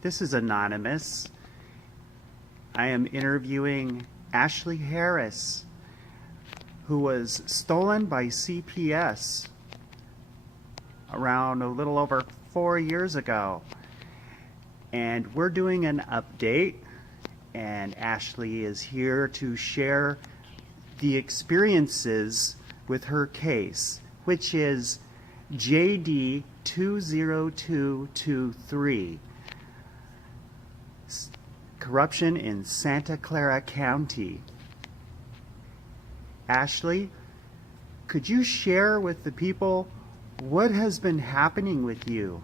This is anonymous. I am interviewing Ashley Harris, who was stolen by CPS around a little over 4 years ago. And we're doing an update, and Ashley is here to share the experiences with her case, which is JD 20223, corruption in Santa Clara County. Ashley, could you share with the people what has been happening with you?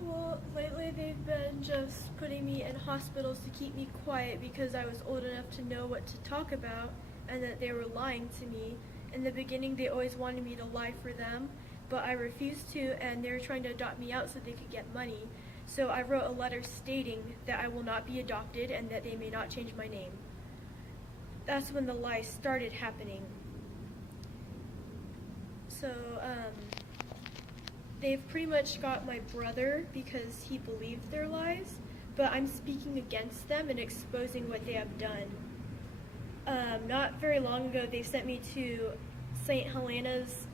Well, lately they've been just putting me in hospitals to keep me quiet because I was old enough to know what to talk about and that they were lying to me. In the beginning, they always wanted me to lie for them, but I refused to, and they were trying to adopt me out so they could get money. So I wrote a letter stating that I will not be adopted and that they may not change my name. That's when the lies started happening. So, they've pretty much got my brother because he believed their lies, but I'm speaking against them and exposing what they have done. Not very long ago, they sent me to St. Helena's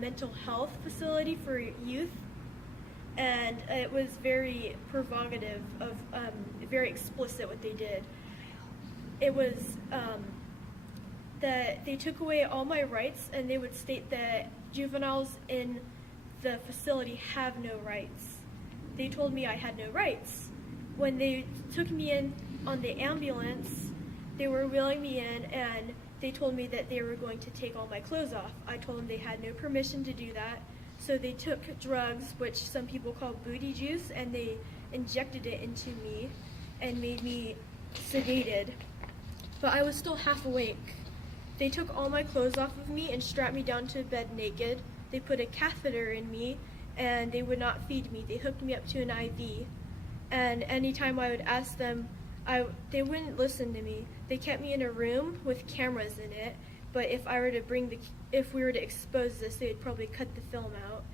mental health facility for youth, and it was very provocative, very explicit what they did. It was that they took away all my rights, and they would state that juveniles in the facility have no rights. They told me I had no rights. When they took me in on the ambulance, they were wheeling me in, and they told me that they were going to take all my clothes off. I told them they had no permission to do that, so they took drugs, which some people call booty juice, and they injected it into me and made me sedated. But I was still half awake. They took all my clothes off of me and strapped me down to a bed naked. They put a catheter in me, and they would not feed me. They hooked me up to an IV, and anytime I would ask them, they wouldn't listen to me. They kept me in a room with cameras in it, but if we were to expose this, they'd probably cut the film out.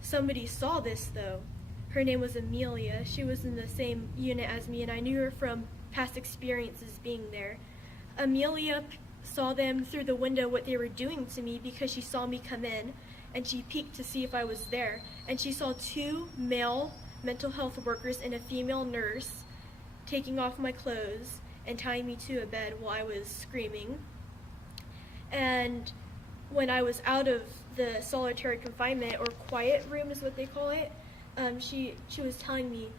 Somebody saw this though. Her name was Amelia. She was in the same unit as me, and I knew her from past experiences being there. Amelia saw them through the window what they were doing to me because she saw me come in, and she peeked to see if I was there, and she saw 2 male mental health workers and a female nurse taking off my clothes and tying me to a bed while I was screaming. And when I was out of the solitary confinement, or quiet room is what they call it, she was telling me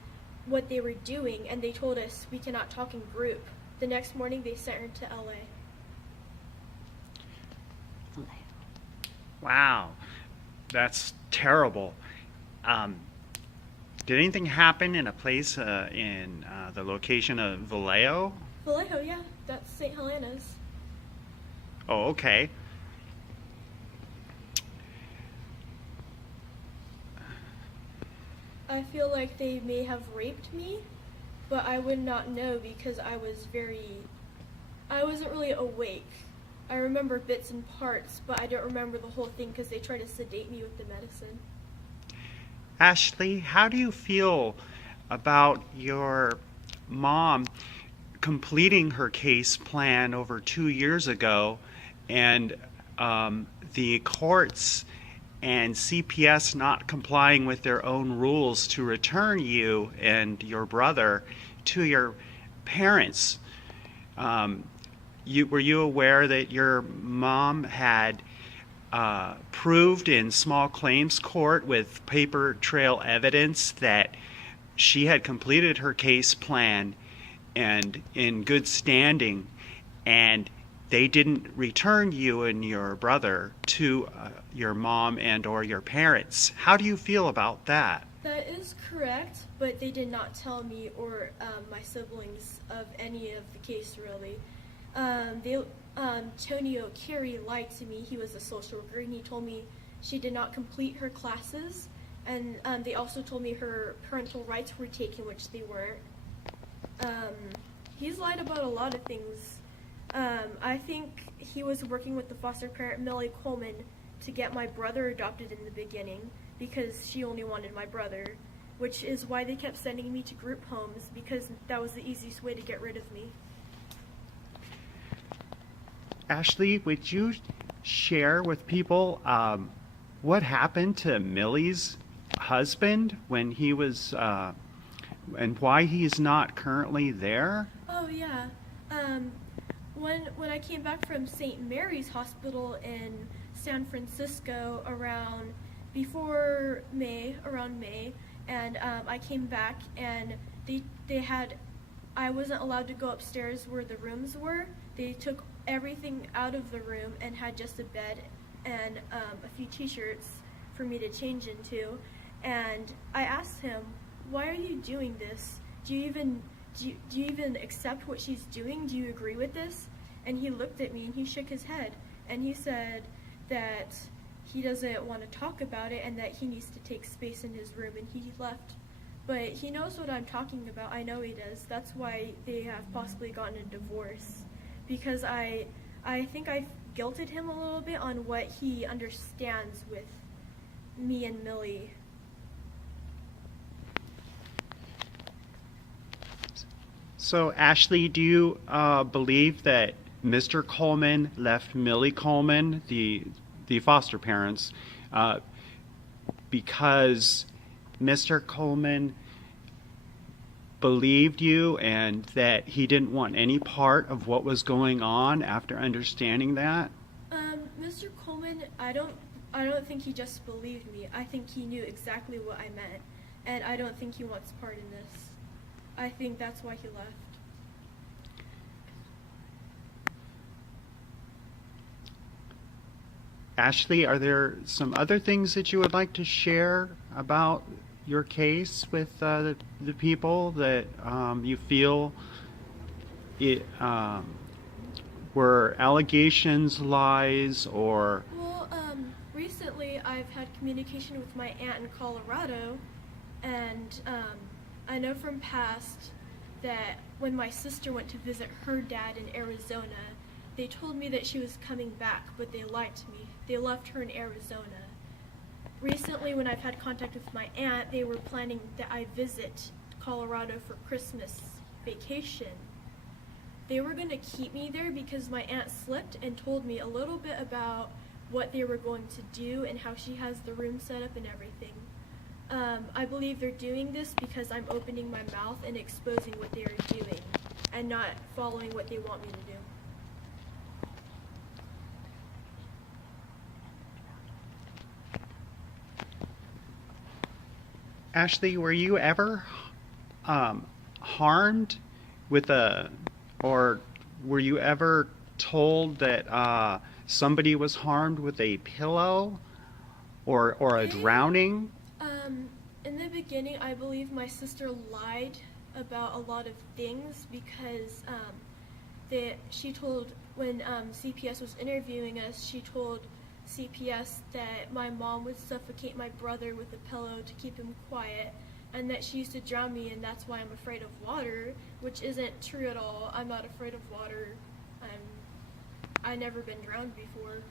what they were doing, and they told us we cannot talk in group. The next morning they sent her to LA. Wow, that's terrible. Did anything happen in a place in the location of Vallejo? Vallejo, yeah, that's St. Helena's. Oh, okay. I feel like they may have raped me, but I would not know because I wasn't really awake. I remember bits and parts, but I don't remember the whole thing because they tried to sedate me with the medicine. Ashley, how do you feel about your mom completing her case plan over 2 years ago, and the courts and CPS not complying with their own rules to return you and your brother to your parents? Were you aware that your mom had proved in small claims court with paper trail evidence that she had completed her case plan and in good standing, and they didn't return you and your brother to your mom and or your parents? How do you feel about that? That is correct, but they did not tell me or my siblings of any of the case, really. Tony O'Carey lied to me. He was a social worker, and he told me she did not complete her classes, and they also told me her parental rights were taken, which they weren't. He's lied about a lot of things. I think he was working with the foster parent, Millie Coleman, to get my brother adopted in the beginning because she only wanted my brother. which is why they kept sending me to group homes, because that was the easiest way to get rid of me. Ashley, would you share with people what happened to Millie's husband when he was, and why he's not currently there? Oh yeah. When I came back from St. Mary's Hospital in San Francisco around May, and I came back and I wasn't allowed to go upstairs where the rooms were. They took everything out of the room and had just a bed and a few t-shirts for me to change into. And I asked him, "Why are you doing this? Do you even accept what she's doing? Do you agree with this?" And he looked at me and he shook his head and he said that he doesn't want to talk about it and that he needs to take space in his room, and he left. But he knows what I'm talking about. I know he does. That's why they have possibly gotten a divorce, because I think I guilted him a little bit on what he understands with me and Millie. So, Ashley, do you believe that Mr. Coleman left Millie Coleman, the foster parents, because Mr. Coleman believed you and that he didn't want any part of what was going on after understanding that? Mr. Coleman, I don't think he just believed me. I think he knew exactly what I meant, and I don't think he wants part in this. I think that's why he left. Ashley, are there some other things that you would like to share about your case with the people that you feel were allegations, lies, or... Well, recently I've had communication with my aunt in Colorado, and I know from past that when my sister went to visit her dad in Arizona, they told me that she was coming back, but they lied to me. They left her in Arizona. Recently, when I've had contact with my aunt, they were planning that I visit Colorado for Christmas vacation. They were going to keep me there because my aunt slipped and told me a little bit about what they were going to do and how she has the room set up and everything. I believe they're doing this because I'm opening my mouth and exposing what they are doing and not following what they want me to do. Ashley, were you ever harmed with or were you ever told that somebody was harmed with a pillow or a drowning? In the beginning, I believe my sister lied about a lot of things because she told, when CPS was interviewing us, she told CPS that my mom would suffocate my brother with a pillow to keep him quiet, and that she used to drown me, and that's why I'm afraid of water, which isn't true at all. I'm not afraid of water. I've never been drowned before.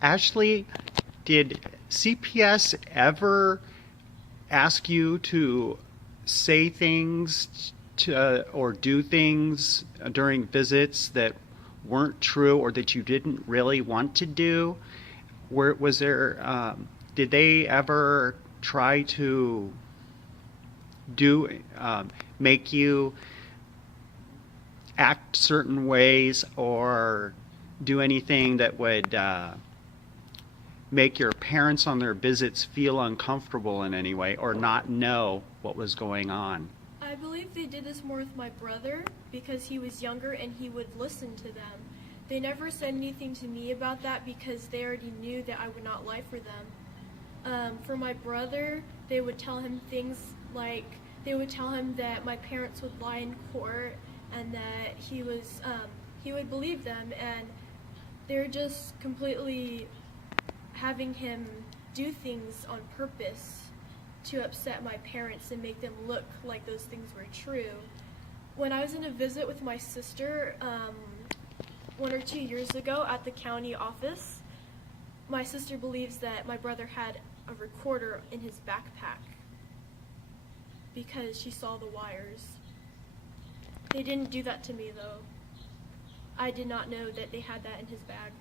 Ashley, did CPS ever ask you to say things or do things during visits that weren't true or that you didn't really want to do? Did they ever try to make you act certain ways or do anything that would make your parents on their visits feel uncomfortable in any way or not know what was going on? I believe they did this more with my brother because he was younger and he would listen to them. They never said anything to me about that because they already knew that I would not lie for them. For my brother, they would tell him things like, they would tell him that my parents would lie in court and that he would believe them, and they're just completely having him do things on purpose to upset my parents and make them look like those things were true. When I was in a visit with my sister 1 or 2 years ago at the county office, my sister believes that my brother had a recorder in his backpack because she saw the wires. They didn't do that to me, though. I did not know that they had that in his bag.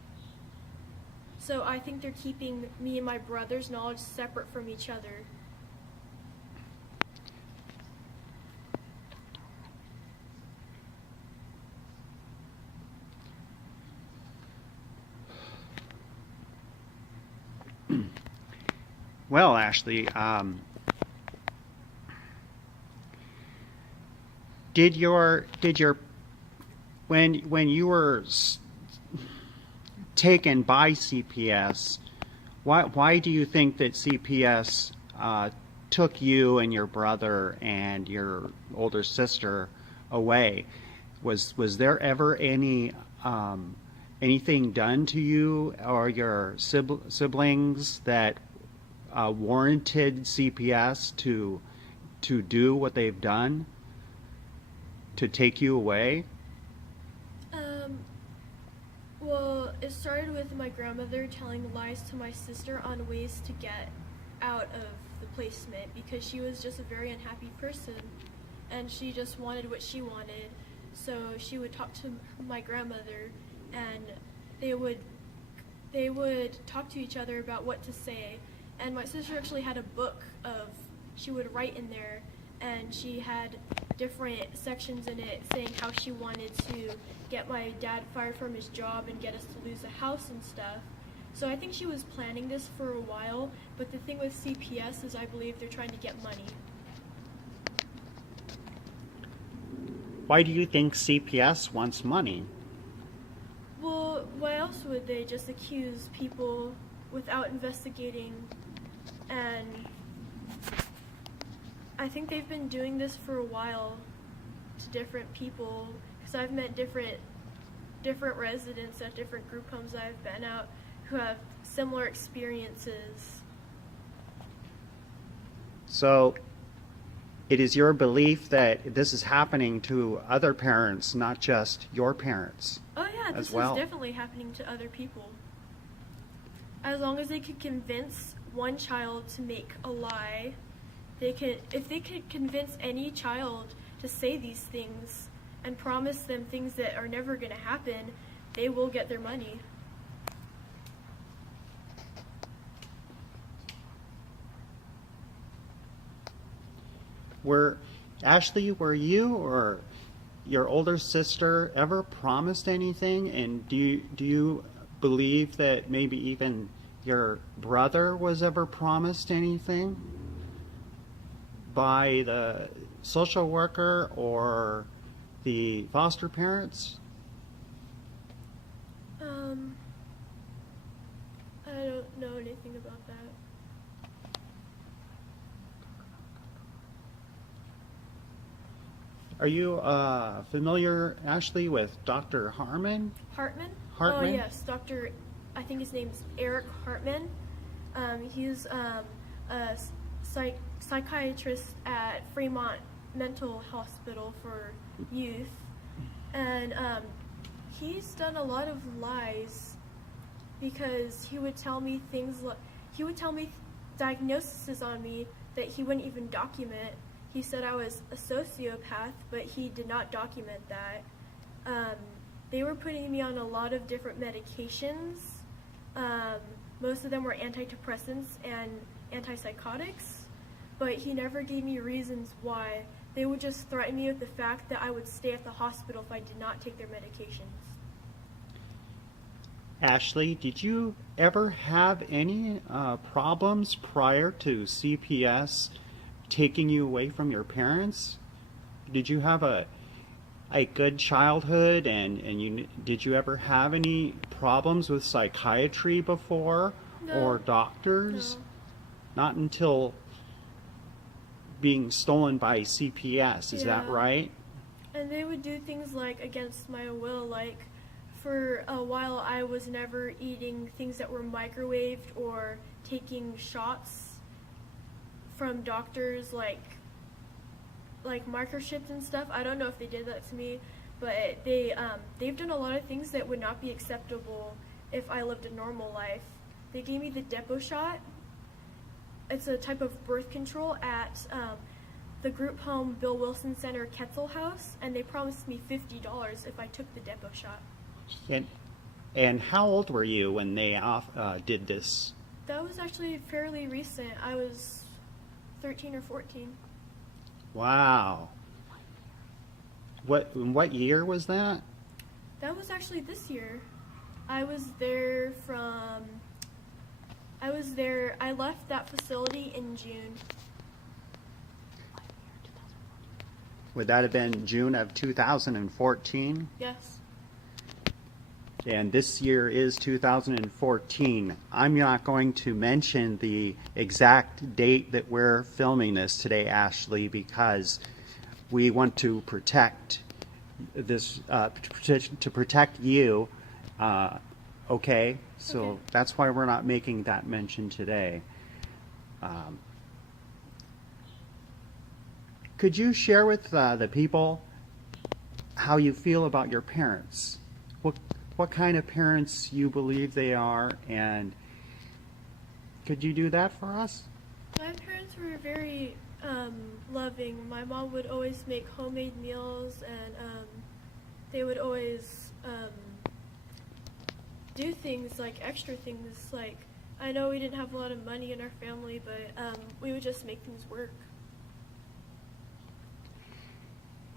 So I think they're keeping me and my brother's knowledge separate from each other. Well, Ashley, when you were taken by CPS, why do you think that CPS took you and your brother and your older sister away? Was there ever anything done to you or your siblings that warranted CPS to do what they've done, to take you away? Well, it started with my grandmother telling lies to my sister on ways to get out of the placement because she was just a very unhappy person and she just wanted what she wanted. So she would talk to my grandmother and they would talk to each other about what to say. And my sister actually had a book she would write in there, and she had different sections in it saying how she wanted to get my dad fired from his job and get us to lose the house and stuff. So I think she was planning this for a while, but the thing with CPS is I believe they're trying to get money. Why do you think CPS wants money? Well, why else would they just accuse people without investigating? And I think they've been doing this for a while to different people, because I've met different residents at different group homes I've been out who have similar experiences. So it is your belief that this is happening to other parents, not just your parents? Oh yeah, this is definitely happening to other people. As long as they could convince one child to make a lie, if they could convince any child to say these things and promise them things that are never going to happen, they will get their money. Ashley, were you or your older sister ever promised anything? And do you believe that maybe even your brother was ever promised anything by the social worker or the foster parents? I don't know anything about that. Are you familiar, Ashley, with Dr. Hartman? Hartman? Hartman? Oh yes, I think his name's Eric Hartman. He's a psychiatrist at Fremont Mental Hospital for Youth, and he's done a lot of lies because he would tell me diagnoses on me that he wouldn't even document. He said I was a sociopath, but he did not document that. They were putting me on a lot of different medications. Most of them were antidepressants and antipsychotics, but he never gave me reasons why. They would just threaten me with the fact that I would stay at the hospital if I did not take their medications. Ashley, did you ever have any problems prior to CPS taking you away from your parents? Did you have a good childhood, and did you ever have any problems with psychiatry before? No. Or doctors? No. Not until being stolen by CPS, is that Yeah. right? And they would do things like against my will, like for a while I was never eating things that were microwaved or taking shots from doctors like microchips and stuff. I don't know if they did that to me, but they've done a lot of things that would not be acceptable if I lived a normal life. they gave me the depot shot. It's a type of birth control at the group home Bill Wilson Center Ketzel House, and they promised me $50 if I took the depot shot. And how old were you when they did this? That was actually fairly recent. I was 13 or 14. Wow. What year was that? That was actually this year. I left that facility in June. Would that have been June of 2014? Yes. And this year is 2014. I'm not going to mention the exact date that we're filming this today, Ashley, because we want to protect this, to protect you. Okay? So Okay. that's why we're not making that mention today. Could you share with the people how you feel about your parents? What kind of parents you believe they are, and could you do that for us? My parents were very loving. My mom would always make homemade meals, and they would always do things like extra things. Like, I know we didn't have a lot of money in our family, but we would just make things work.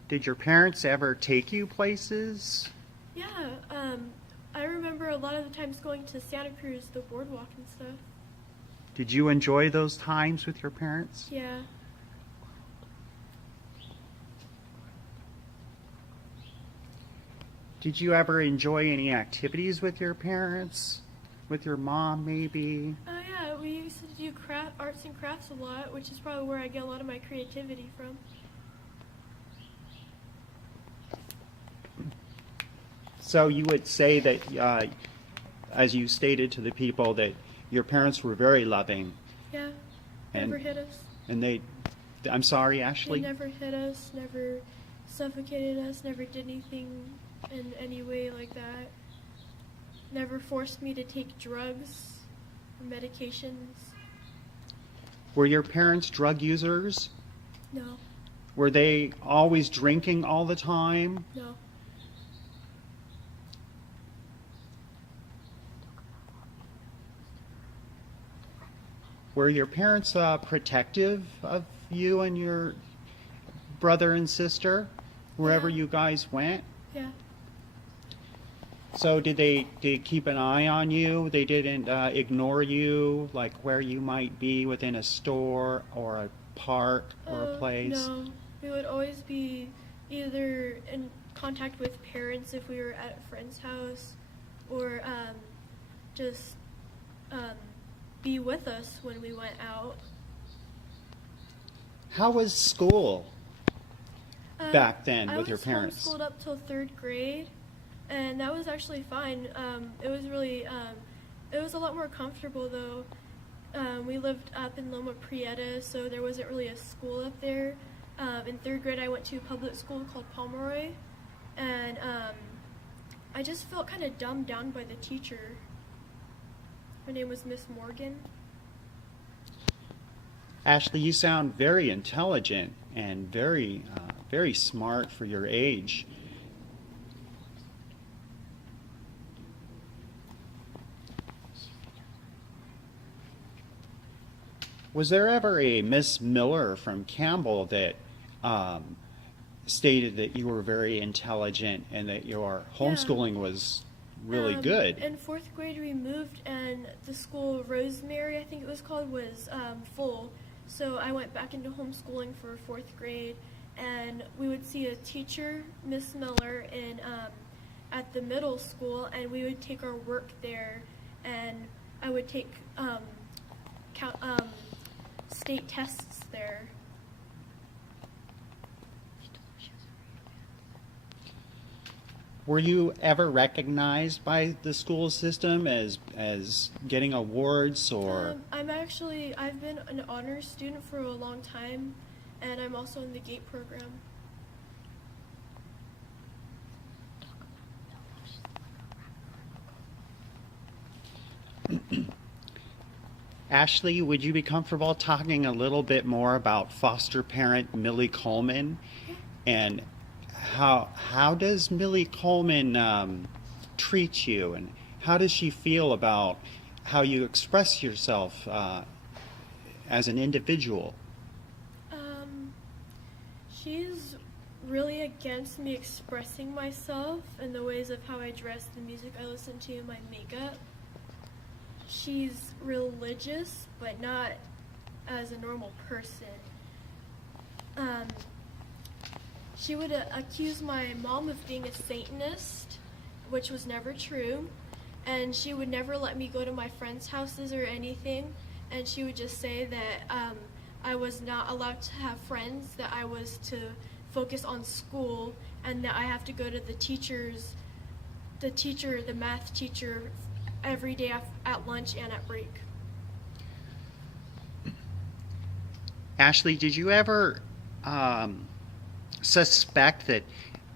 Did your parents ever take you places? Yeah, I remember a lot of the times going to Santa Cruz, the boardwalk and stuff. Did you enjoy those times with your parents? Yeah. Did you ever enjoy any activities with your parents? With your mom, maybe? Yeah, we used to do arts and crafts a lot, which is probably where I get a lot of my creativity from. So you would say that, as you stated to the people, that your parents were very loving. Yeah, And- never hit us. And I'm sorry, They Ashley? never hit us, never suffocated us, never did anything in any way like that. Never forced me to take drugs or medications. Were your parents drug users? No, Were they always drinking all the time? no. Were your parents protective of you and your brother and sister wherever Yeah. you guys went? Yeah. So did they keep an eye on you? They didn't ignore you, like where you might be within a store or a park or a place? No, we would always be either in contact with parents if we were at a friend's house, or just be with us when we went out. How was school back then with your parents? I was homeschooled up till 3rd grade, and that was actually fine. It was really, it was a lot more comfortable though. We lived up in Loma Prieta, so there wasn't really a school up there. In 3rd grade, I went to a public school called Pomeroy, and I just felt kind of dumbed down by the teacher. Her name was Miss Morgan. Ashley, you sound very intelligent and very, very smart for your age. Was there ever a Miss Miller from Campbell that stated that you were very intelligent and that your homeschooling was really good? In 4th grade, we moved, and the school Rosemary, I think it was called, was full. So I went back into homeschooling for 4th grade, and we would see a teacher, Miss Miller, at the middle school, and we would take our work there, and I would take state tests there. Were you ever recognized by the school system as getting awards or? I've been an honors student for a long time, and I'm also in the GATE program. Ashley, would you be comfortable talking a little bit more about foster parent Millie Coleman and how does Millie Coleman treat you, and how does she feel about how you express yourself as an individual? Um, she's really against me expressing myself in the ways of how I dress, the music I listen to, my makeup. She's religious, but not as a normal person. Um, she would accuse my mom of being a Satanist, which was never true, and she would never let me go to my friends' houses or anything, and she would just say that I was not allowed to have friends, that I was to focus on school, and that I have to go to the math teacher, every day at lunch and at break. Ashley, did you ever suspect that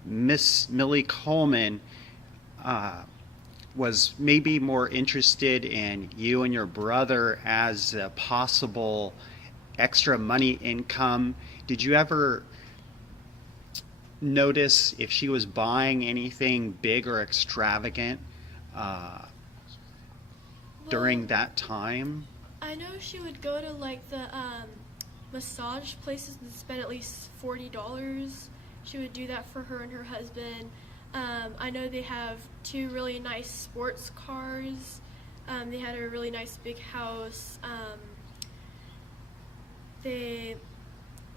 Miss Millie Coleman was maybe more interested in you and your brother as a possible extra money income? Did you ever notice if she was buying anything big or extravagant during Well, that time? I know she would go to like the massage places and spend at least $40. She would do that for her and her husband. I know they have two really nice sports cars. They had a really nice big house. They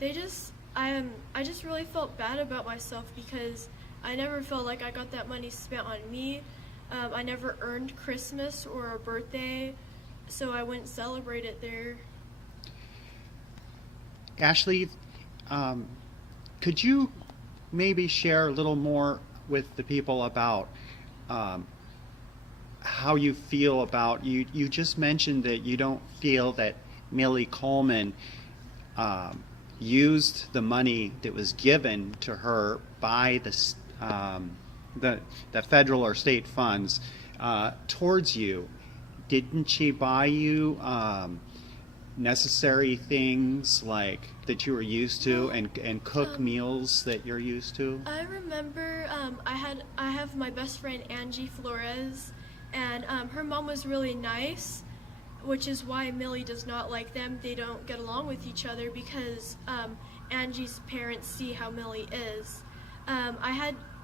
just I just really felt bad about myself because I never felt like I got that money spent on me. I never earned Christmas or a birthday, so I wouldn't celebrate it there. Ashley, could you maybe share a little more with the people about how you feel about you just mentioned that you don't feel that Millie Coleman used the money that was given to her by the federal or state funds towards you. Didn't she buy you necessary things like that you were used to, and cook meals that you're used to? I remember I have my best friend Angie Flores, and her mom was really nice, which is why Millie does not like them. They don't get along with each other because Angie's parents see how Millie is.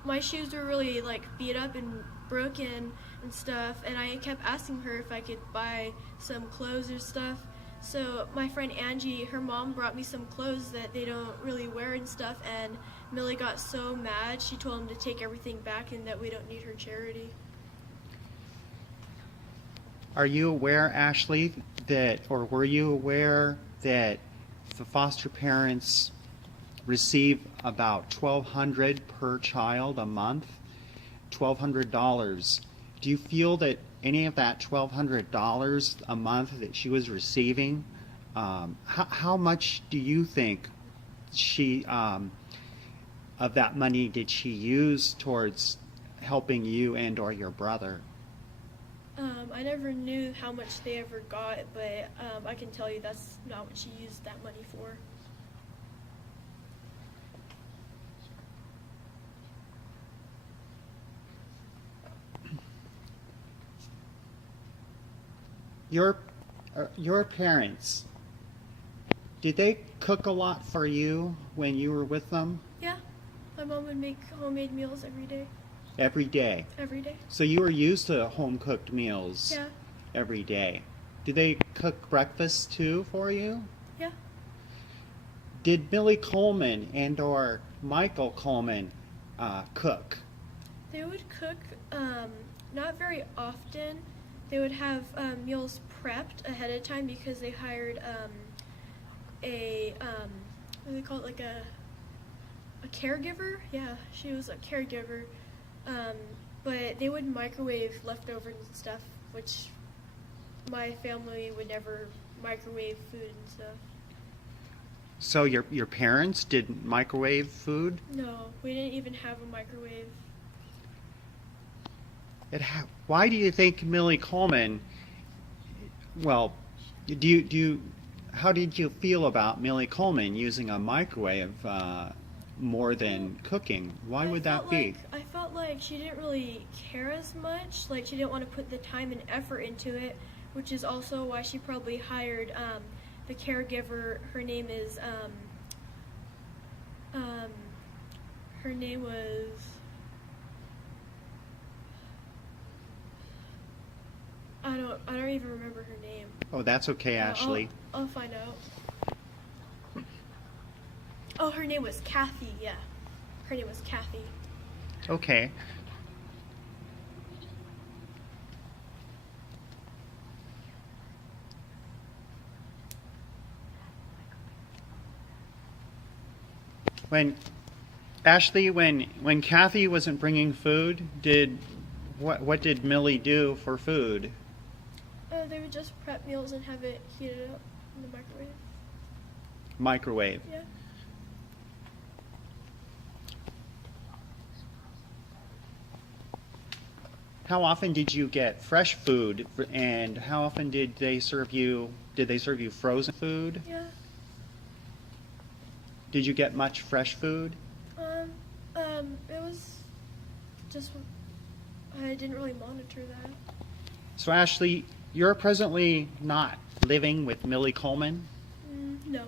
My shoes were really like beat up and broken and stuff, and I kept asking her if I could buy some clothes or stuff. So my friend Angie, her mom brought me some clothes that they don't really wear and stuff, and Millie got so mad she told him to take everything back and that we don't need her charity. Are you aware, Ashley, or were you aware that the foster parents receive about $1,200 per child a month? $1,200. Do you feel that any of that $1,200 a month that she was receiving, how much do you think she of that money did she use towards helping you and or your brother? I never knew how much they ever got, but I can tell you that's not what she used that money for. Your parents, did they cook a lot for you when you were with them? Yeah, my mom would make homemade meals every day. Every day? Every day. So you were used to home-cooked meals? Yeah. Every day. Did they cook breakfast too for you? Yeah. Did Millie Coleman and or Michael Coleman cook? They would cook not very often. They would have meals prepped ahead of time because they hired what do they call it, like a caregiver? Yeah, she was a caregiver. But they would microwave leftovers and stuff, which my family would never microwave food and stuff. So your parents didn't microwave food? No, we didn't even have a microwave. Why do you think Millie Coleman, well, How did you feel about Millie Coleman using a microwave more than cooking? Why would that be? I felt like she didn't really care as much. Like she didn't want to put the time and effort into it, which is also why she probably hired the caregiver. Her name is her name was. I don't even remember her name. Oh, that's okay, Ashley. I'll find out. Oh, her name was Kathy. Yeah, her name was Kathy. Okay. When Ashley, when Kathy wasn't bringing food, what did Millie do for food? They would just prep meals and have it heated up in the microwave. Microwave. Yeah. How often did you get fresh food, and how often did they serve you? Did they serve you frozen food? Yeah. Did you get much fresh food? It was just I didn't really monitor that. So Ashley, you're presently not living with Millie Coleman? No.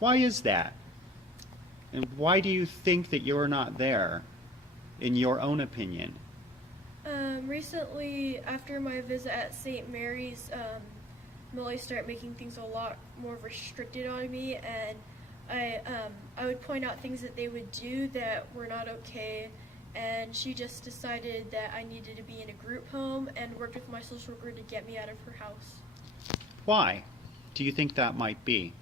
Why is that? And why do you think that you're not there, in your own opinion? Recently, after my visit at St. Mary's, Millie started making things a lot more restricted on me, and I would point out things that they would do that were not okay, and she just decided that I needed to be in a group home and worked with my social worker to get me out of her house. Why do you think that might be?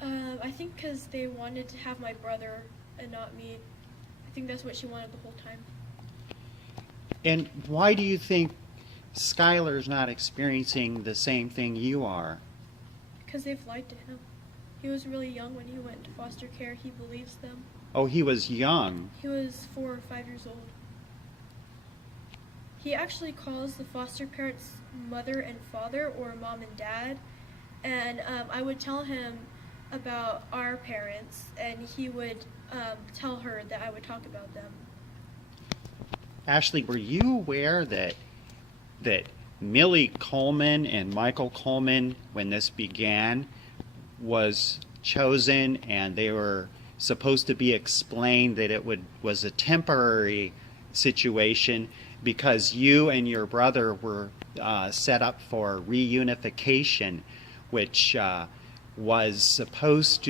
I think because they wanted to have my brother and not me. I think that's what she wanted the whole time. And why do you think Skylar's not experiencing the same thing you are? Because they've lied to him. He was really young when he went into foster care. He believes them. Oh, he was young. He was 4 or 5 years old. He actually calls the foster parents mother and father, or mom and dad. And I would tell him about our parents, and he would tell her that I would talk about them. Ashley, were you aware that Millie Coleman and Michael Coleman, when this began, was chosen, and they were supposed to be explained that it was a temporary situation because you and your brother were set up for reunification, which was supposed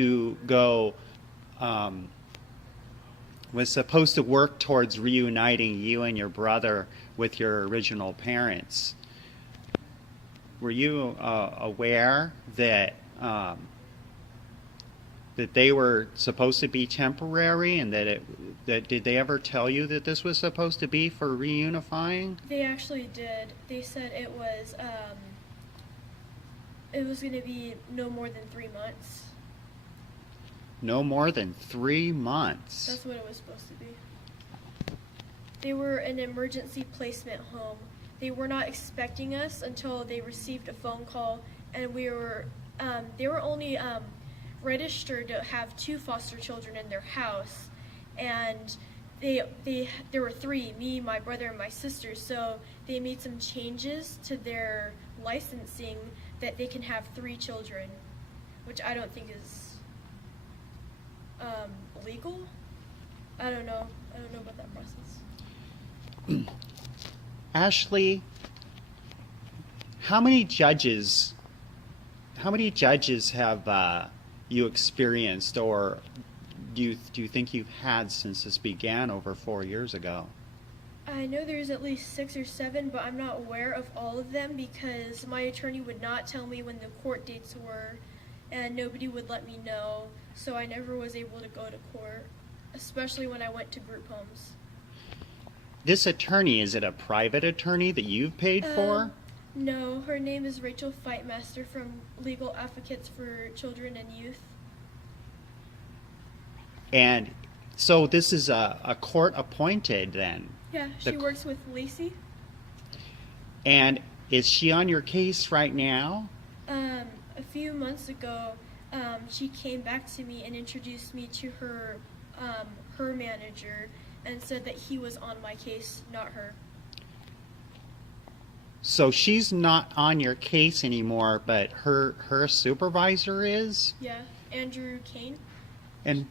to work towards reuniting you and your brother with your original parents. Were you aware that that they were supposed to be temporary, and that did they ever tell you that this was supposed to be for reunifying? They actually did. They said it was going to be no more than 3 months. No more than 3 months. That's what it was supposed to be. They were an emergency placement home. They were not expecting us until they received a phone call, and they were only registered to have 2 foster children in their house, and there were 3, me, my brother, and my sister, so they made some changes to their licensing that they can have 3 children, which I don't think is legal. I don't know about that process. Ashley, how many judges have you experienced, or do you think you've had since this began over 4 years ago? I know there's at least 6 or 7, but I'm not aware of all of them because my attorney would not tell me when the court dates were, and nobody would let me know, so I never was able to go to court, especially when I went to group homes. This attorney, is it a private attorney that you've paid for? No, her name is Rachel Fightmaster from Legal Advocates for Children and Youth. And so this is a court appointed then? Yeah, she works with Lacey. And is she on your case right now? A few months ago, she came back to me and introduced me to her manager and said that he was on my case, not her. So she's not on your case anymore, but her supervisor is? Yeah, Andrew Kane. And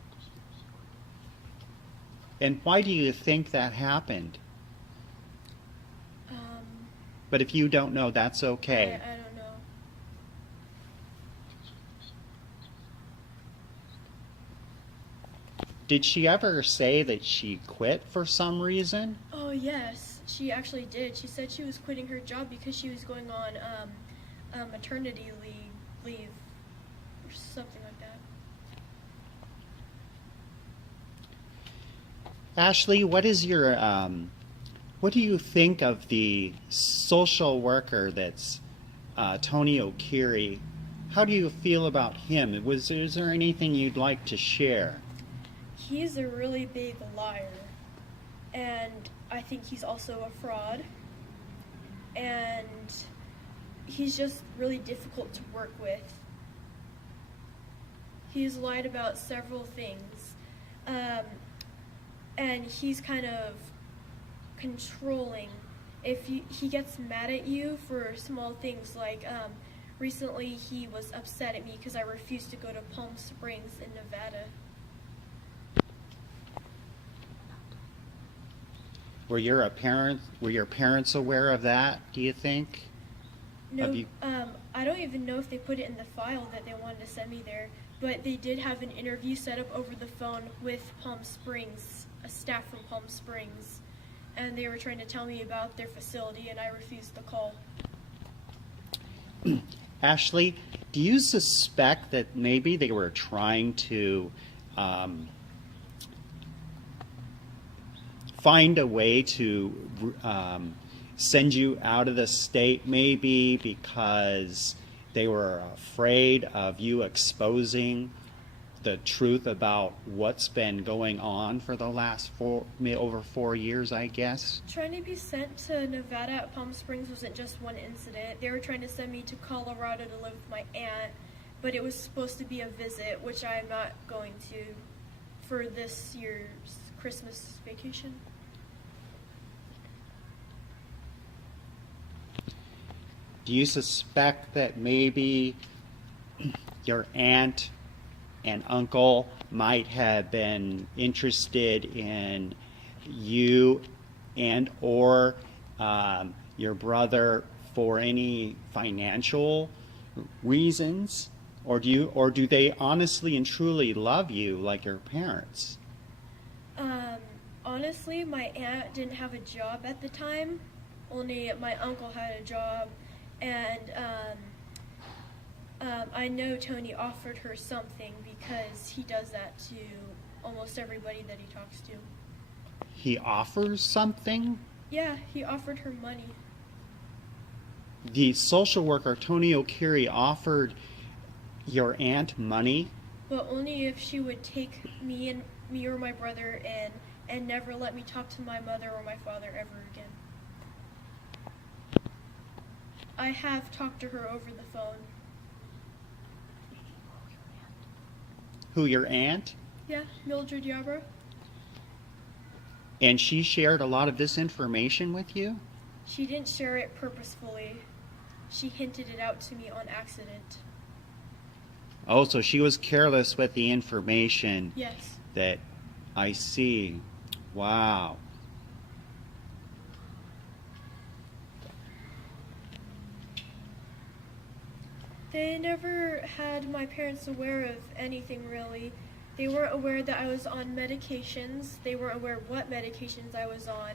why do you think that happened? But if you don't know, that's okay. I don't know. Did she ever say that she quit for some reason? Oh, yes, she actually did. She said she was quitting her job because she was going on maternity leave or something like that. Ashley, what is your what do you think of the social worker that's Tony O'Keefe? How do you feel about him? Is there anything you'd like to share? He's a really big liar, and I think he's also a fraud, and he's just really difficult to work with. He's lied about several things, and he's kind of controlling. If he gets mad at you for small things, like recently he was upset at me because I refused to go to Palm Springs in Nevada. Were your parents aware of that, do you think? No, I don't even know if they put it in the file that they wanted to send me there, but they did have an interview set up over the phone with Palm Springs, a staff from Palm Springs, and they were trying to tell me about their facility, and I refused the call. Ashley, do you suspect that maybe they were trying to find a way to send you out of the state, maybe because they were afraid of you exposing the truth about what's been going on for the last over 4 years, I guess? Trying to be sent to Nevada at Palm Springs wasn't just one incident. They were trying to send me to Colorado to live with my aunt, but it was supposed to be a visit, which I'm not going to for this year's Christmas vacation. Do you suspect that maybe your aunt and uncle might have been interested in you and or your brother for any financial reasons? Or do they honestly and truly love you like your parents? Honestly, my aunt didn't have a job at the time. Only my uncle had a job, and I know Tony offered her something because he does that to almost everybody that he talks to. He offers something? Yeah, he offered her money. The social worker, Tony O'Keefe, offered your aunt money? But only if she would take me or my brother in and never let me talk to my mother or my father ever again. I have talked to her over the phone. Who, your aunt? Yeah, Mildred Yarbrough. And she shared a lot of this information with you? She didn't share it purposefully. She hinted it out to me on accident. Oh, so she was careless with the information. Yes. That I see. Wow. They never had my parents aware of anything really. They weren't aware that I was on medications. They weren't aware what medications I was on.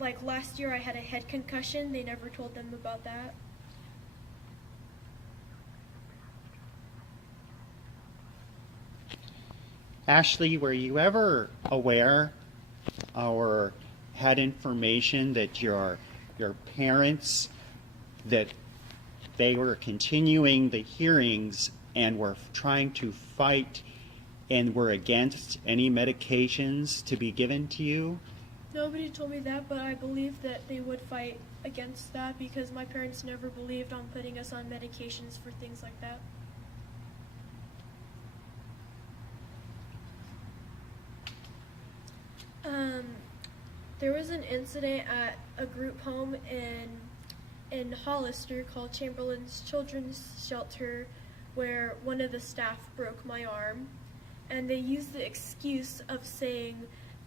Like last year I had a head concussion. They never told them about that. Ashley, were you ever aware or had information that your parents, that they were continuing the hearings and were trying to fight and were against any medications to be given to you? Nobody told me that, but I believe that they would fight against that because my parents never believed on putting us on medications for things like that. There was an incident at a group home in Hollister called Chamberlain's Children's Shelter where one of the staff broke my arm, and they used the excuse of saying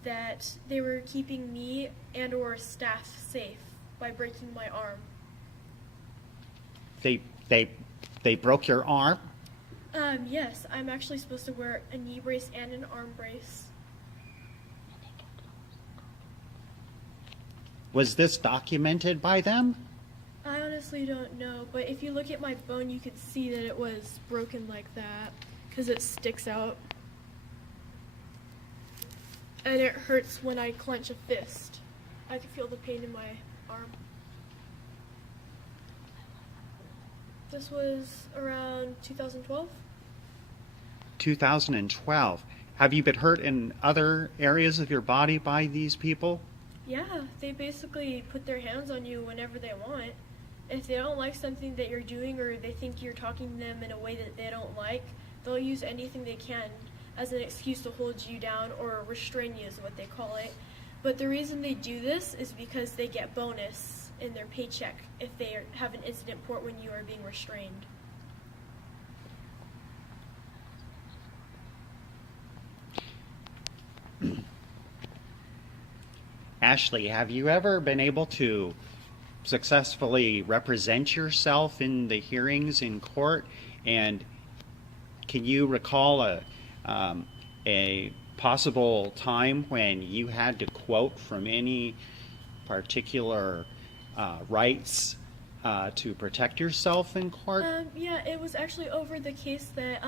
that they were keeping me and or staff safe by breaking my arm. They broke your arm? Yes, I'm actually supposed to wear a knee brace and an arm brace. Was this documented by them? I honestly don't know, but if you look at my bone, you could see that it was broken like that because it sticks out. And it hurts when I clench a fist. I can feel the pain in my arm. This was around 2012. 2012. Have you been hurt in other areas of your body by these people? Yeah, they basically put their hands on you whenever they want. If they don't like something that you're doing or they think you're talking to them in a way that they don't like, they'll use anything they can as an excuse to hold you down or restrain you is what they call it. But the reason they do this is because they get bonus in their paycheck if they have an incident report when you are being restrained. Ashley, have you ever been able to successfully represent yourself in the hearings in court? And can you recall a possible time when you had to quote from any particular rights to protect yourself in court? Yeah, it was actually over the case that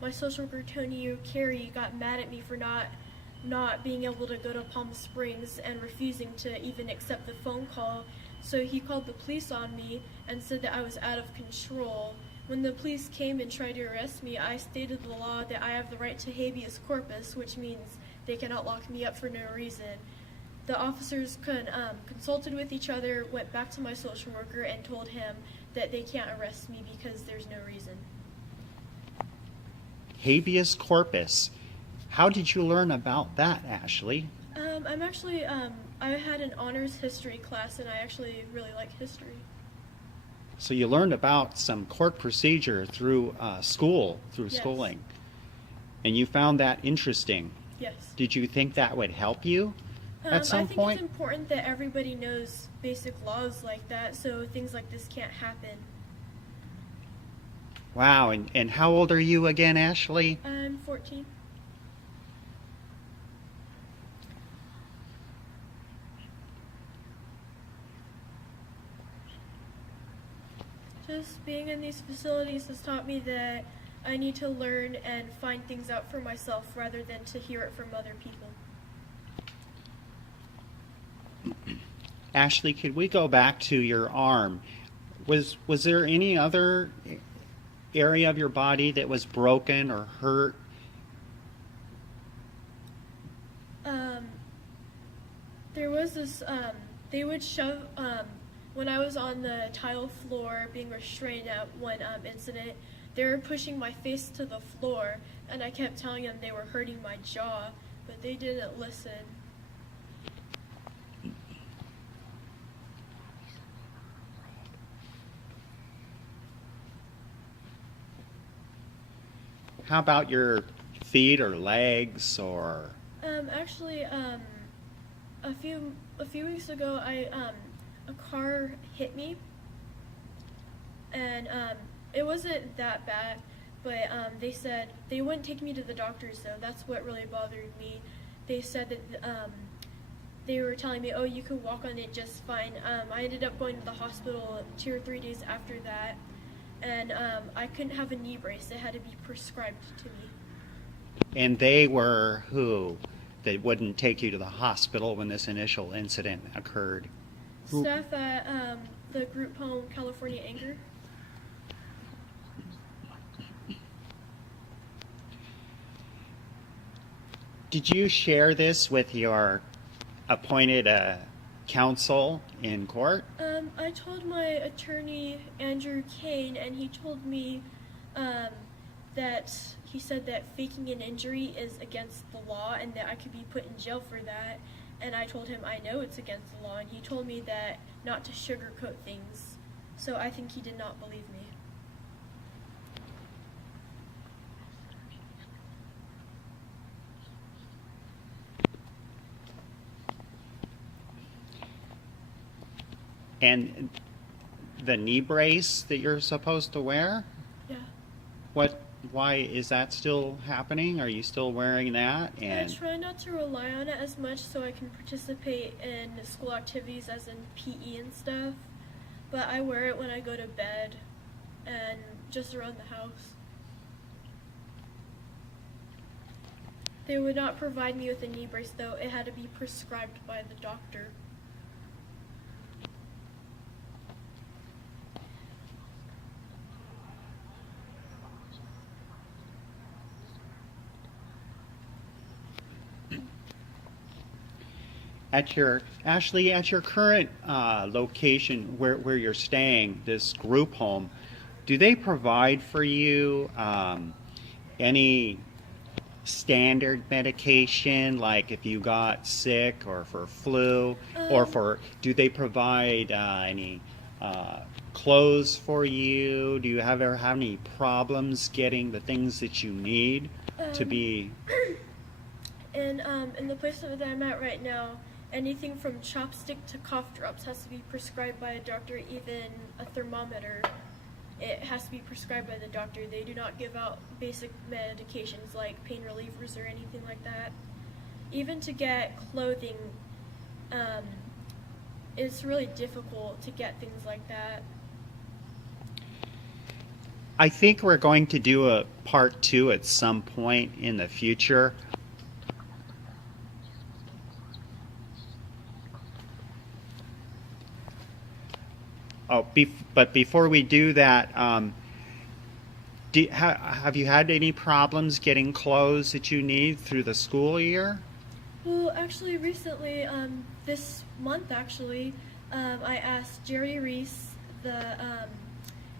my social worker, Tony Carey, got mad at me for not being able to go to Palm Springs and refusing to even accept the phone call. So he called the police on me and said that I was out of control. When the police came and tried to arrest me, I stated the law that I have the right to habeas corpus, which means they cannot lock me up for no reason. The officers consulted with each other, went back to my social worker, and told him that they can't arrest me because there's no reason. Habeas corpus. How did you learn about that, Ashley? I had an honors history class, and I actually really like history. So you learned about some court procedure through schooling, Yes. and you found that interesting. Yes. Did you think that would help you at some I think point? it's important that everybody knows basic laws like that so things like this can't happen. Wow, and how old are you again, Ashley? I'm 14. Just being in these facilities has taught me that I need to learn and find things out for myself rather than to hear it from other people. Ashley, could we go back to your arm? Was there any other area of your body that was broken or hurt? There was this, they would shove, when I was on the tile floor being restrained at one incident, they were pushing my face to the floor, and I kept telling them they were hurting my jaw, but they didn't listen. How about your feet or legs or? Actually, a few weeks ago, a car hit me, and it wasn't that bad, but they said they wouldn't take me to the doctors though. That's what really bothered me. They said that they were telling me, oh, you could walk on it just fine. I ended up going to the hospital 2 or 3 days after that, and I couldn't have a knee brace. It had to be prescribed to me. And they were who? That wouldn't take you to the hospital when this initial incident occurred? Staff at the group home California Anger. Did you share this with your appointed a counsel in court? I told my attorney, Andrew Kane, and he told me that he said that faking an injury is against the law and that I could be put in jail for that. And I told him I know it's against the law, and he told me that not to sugarcoat things. So I think he did not believe me. And the knee brace that you're supposed to wear? Yeah. Why is that still happening? Are you still wearing that? I try not to rely on it as much so I can participate in school activities as in PE and stuff. But I wear it when I go to bed and just around the house. They would not provide me with a knee brace though. It had to be prescribed by the doctor. At your current location where you're staying, this group home, do they provide for you any standard medication, like if you got sick or for flu, or do they provide any clothes for you? Do you ever have any problems getting the things that you need to be? In the place that I'm at right now, anything from chopstick to cough drops has to be prescribed by a doctor, even a thermometer. It has to be prescribed by the doctor. They do not give out basic medications like pain relievers or anything like that. Even to get clothing, it's really difficult to get things like that. I think we're going to do a part 2 at some point in the future. But before we do that, have you had any problems getting clothes that you need through the school year? Well, actually, recently, this month, actually, I asked Jerry Reese, the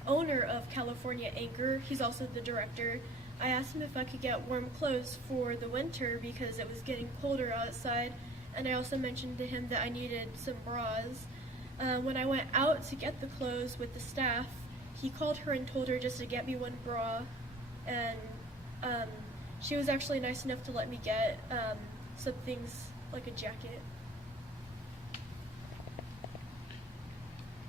owner of California Anchor, he's also the director, I asked him if I could get warm clothes for the winter because it was getting colder outside, and I also mentioned to him that I needed some bras. When I went out to get the clothes with the staff, he called her and told her just to get me one bra, and she was actually nice enough to let me get some things like a jacket.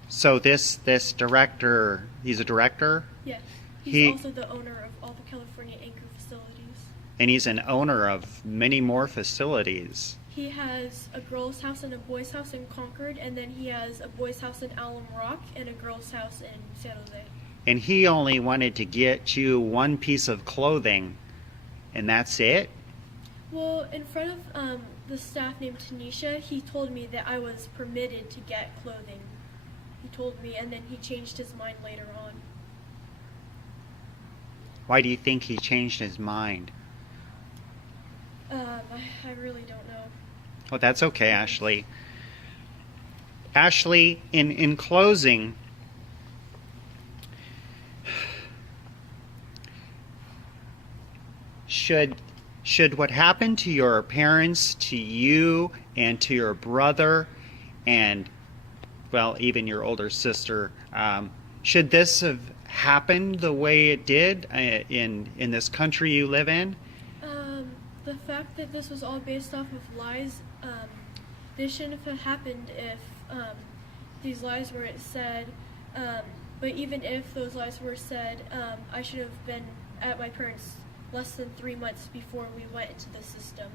So this director, he's a director? Yes. He's also the owner of all the California Anchor facilities. And he's an owner of many more facilities. He has a girls' house and a boys' house in Concord, and then he has a boys' house in Alum Rock and a girls' house in San Jose. And he only wanted to get you one piece of clothing, and that's it? Well, in front of the staff named Tanisha, he told me that I was permitted to get clothing. He told me, and then he changed his mind later on. Why do you think he changed his mind? I really don't know. Well, that's okay, Ashley. Ashley, in closing, should what happened to your parents, to you, and to your brother, and, well, even your older sister, should this have happened the way it did in this country you live in? The fact that this was all based off of lies, this shouldn't have happened if these lies weren't said. But even if those lies were said, I should have been at my parents' less than 3 months before we went into the system,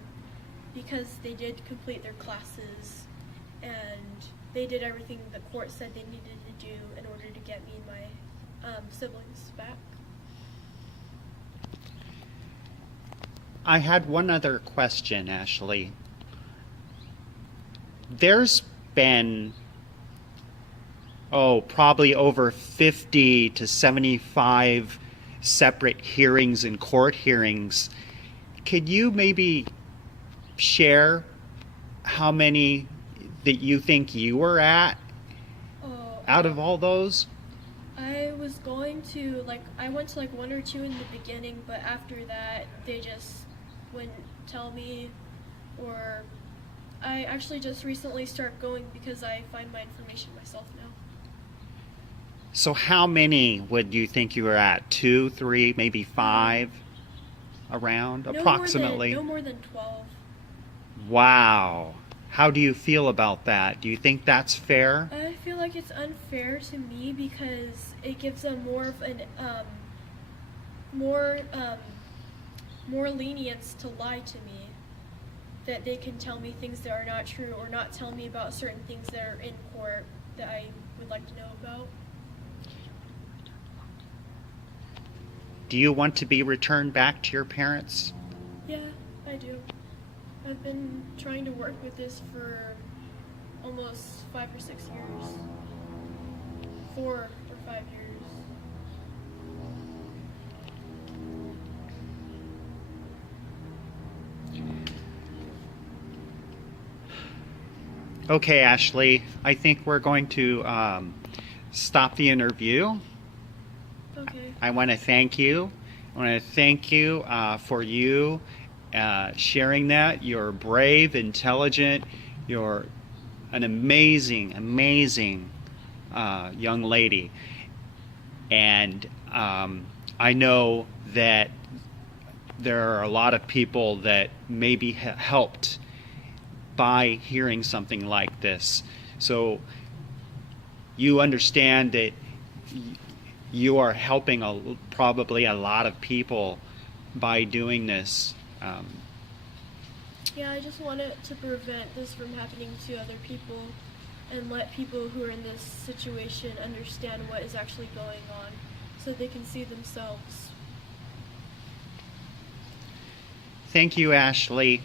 because they did complete their classes and they did everything the court said they needed to do in order to get me and my siblings back. I had one other question, Ashley. There's been, probably over 50 to 75 separate hearings and court hearings. Could you maybe share how many that you think you were at Oh, out of all those? I was going to, like, I went to like one or two in the beginning, but after that, they just wouldn't tell me, or I actually just recently start going because I find my information myself now. So how many would you think you were at? 2, 3, maybe 5 around, approximately? No more than 12. Wow. How do you feel about that? Do you think that's fair? I feel like it's unfair to me because it gives them more of an more lenience to lie to me. That they can tell me things that are not true or not tell me about certain things that are in court that I would like to know about. Do you want to be returned back to your parents? Yeah, I do. I've been trying to work with this for almost 5 or 6 years. 4 or 5 years. Okay, Ashley, I think we're going to stop the interview. Okay. I want to thank you. I want to thank you for you sharing that. You're brave, intelligent. You're an amazing, amazing young lady. And I know that there are a lot of people that may be helped by hearing something like this. So you understand that you are helping probably a lot of people by doing this. Yeah, I just wanted to prevent this from happening to other people and let people who are in this situation understand what is actually going on so they can see themselves. Thank you, Ashley.